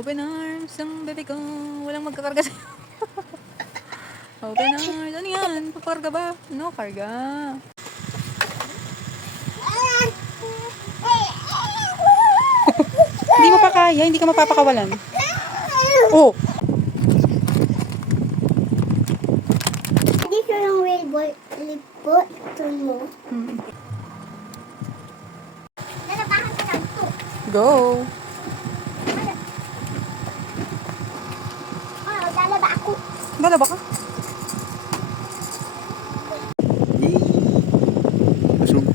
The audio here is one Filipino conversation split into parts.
Open arms ang bebe ko. Walang magkakarga sa'yo. Open arms. Ano yan? Paparga ba? No, karga. Hindi mo pa kaya. Hindi ka mapapakawalan. Oh! Dito yung railboy. Lipo. Ito mo. Lalabahan ka lang ito. Go! Lalaba ako. Lalaba ka? Mushroom.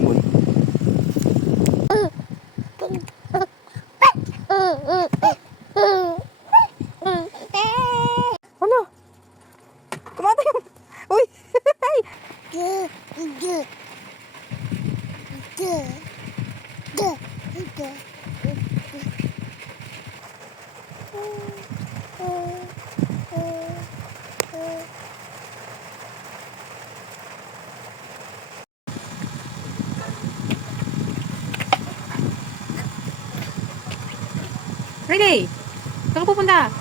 Mushroom. Ano? Kumata yung... Uy! Ready? Saan ka pupunta?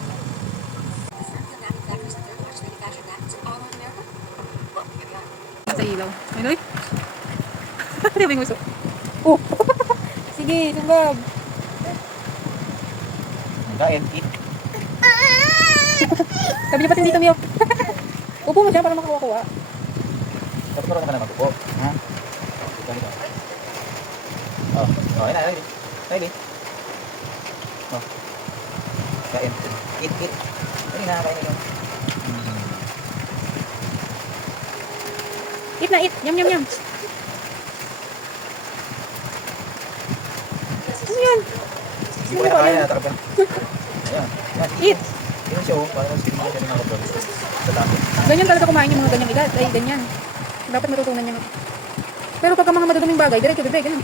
Sa ilaw. Ay, Noy? Hindi ba yung gusto? Oh! Sige, sumbag. Kain, eat. Sabi niya pati dito, Mio. Upo mo siya para makakuha-kuha. Tapos meron ka na magpupo. Ha? Dito, dito. Oh, oh, ayun na, ready. Ready. Oh. Kain. Eat, eat. Ayun na, kain na. Eat na, eat. Yum, yum, yum. Ano yan? Hindi ko na kaya, natakap yan. Ayan. Eat. Yun siya, oh. Parang hindi mo siya nakapag. Sa dami. Ganyan talaga kumain yung mga ganyang edad. Ay, ganyan. Dapat matutunan niya. Pero pagka mga maduduming bagay, diretso bebe, ganun.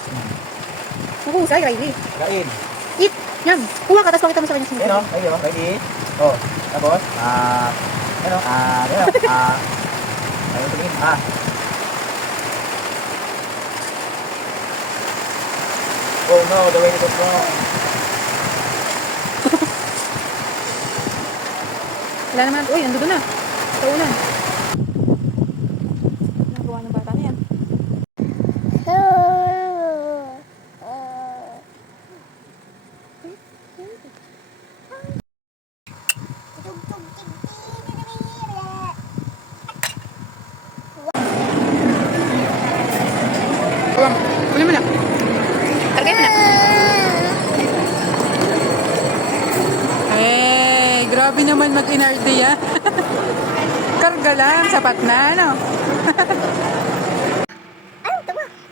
Maghusay, Riley. Kain. Eat. Yan. Kuha ka, tapos pakita mo sa kanya. Ayun, oh. Ayun, oh. Ready. Oh. Tapos, ano, ayun, ayun, tumingin, Oh no, the way it was wrong. Wala naman. Uy, ando doon na. Sa ulan. Anong gawa ng bata na yan? Uwang. Kunin mo na. Kargay mo na. Eh, grabe naman mag-inarte yan. Karga lang, sapat na, ano?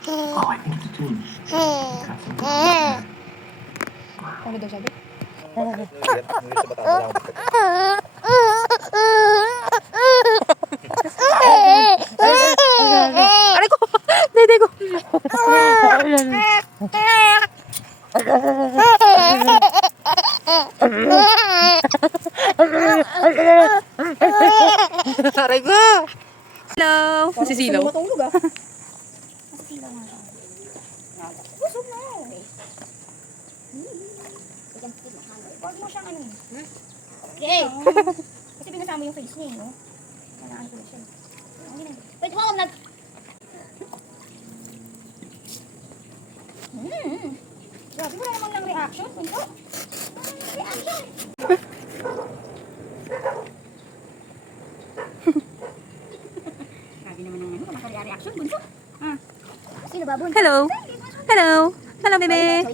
Oh, I think it's a tune. Ano daw sabi? Aray ko! Dede ko! Aray ko! Hello! Nasisilaw. Matulog ah. Nasisilaw nga siya. Busog na. Huwag mo siyang ano. Okay. Kasi binasama yung face niya, no? Kailangan ko na siya. Wait, huwag nag... Grabe mo na naman ng reaction. Punto. Reaction. Grabe naman ng ano. Maka-reaction. Punto. Sino ba? Bunso? Hello! Hello! Hello, bebe!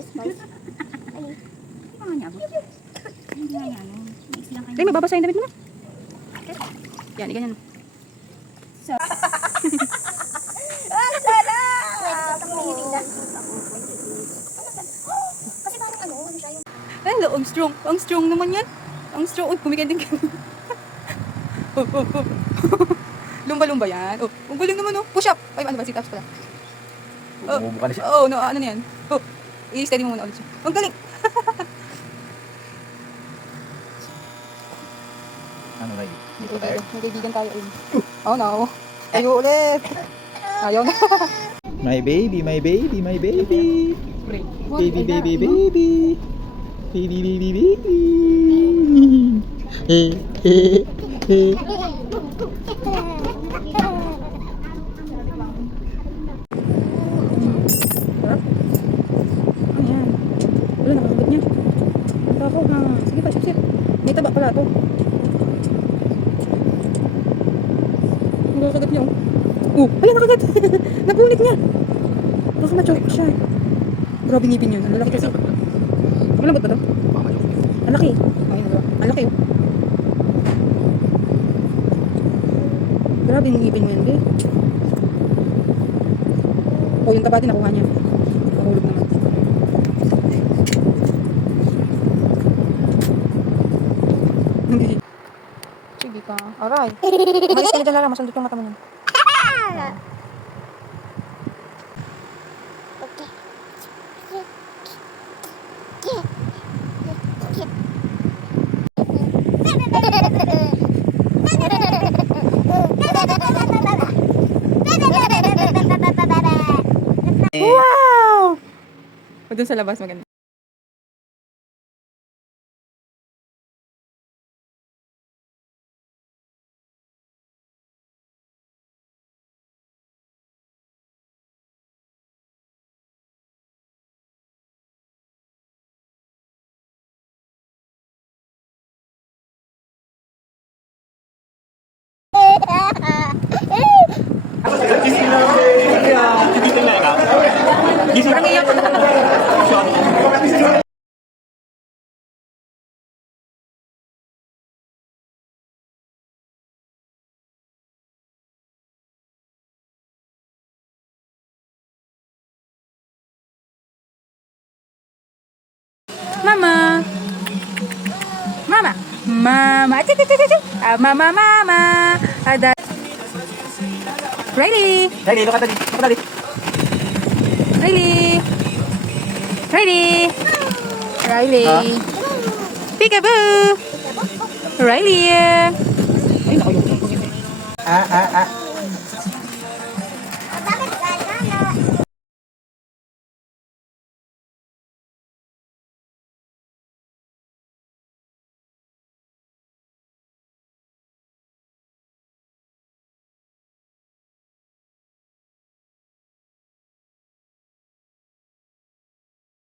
Ay, mababasa yung damit mo na. Yan, ganyan. Ang sarap! Kasi parang ano siya yung... Hello, ang strong. Ang strong naman yan. Ang strong. Uy, kumikending. Lumba-lumba yan. Oh, ang galing naman, oh. Push up. Ay, ano ba? Sit-ups pala. Bumubuka na siya. Oh, no, ano na yan? Oh, i-steady mo muna ulit siya. Ang galing. Ano lagi? Dito tayo. Magkaibigan tayo. Oh, no. Tayo ulit. Ayaw na. My baby, my baby, my baby. Break. Baby, baby, baby. Sarap. Ayan. Wala, nakakagat niya. Ako, ha. Sige pa, sip-sip. May taba pala to. Nakakagat niya, oh. Oh, ayun, nakagat. Napunit niya. Baka ma-choke siya. Grabe ngipin yun. Ang lalaki kasi. Malambot ba to? Ang laki. Ayun, ang laki, oh. Grabe yung ngipin mo yan, be. Oh, yung taba din nakuha niya. Nahulog naman. Sige ka. Aray. Umalis ka na dyan, Lara. Masundot yung mata mo yan. Wow! O, dun sa labas maganda. Parang iyak. Mama. Mama. Mama. Mama, mama. Ada. Riley. Riley, look at daddy. Look at daddy. Riley. Riley. Riley. Peekaboo. Riley. Ah, ah, ah.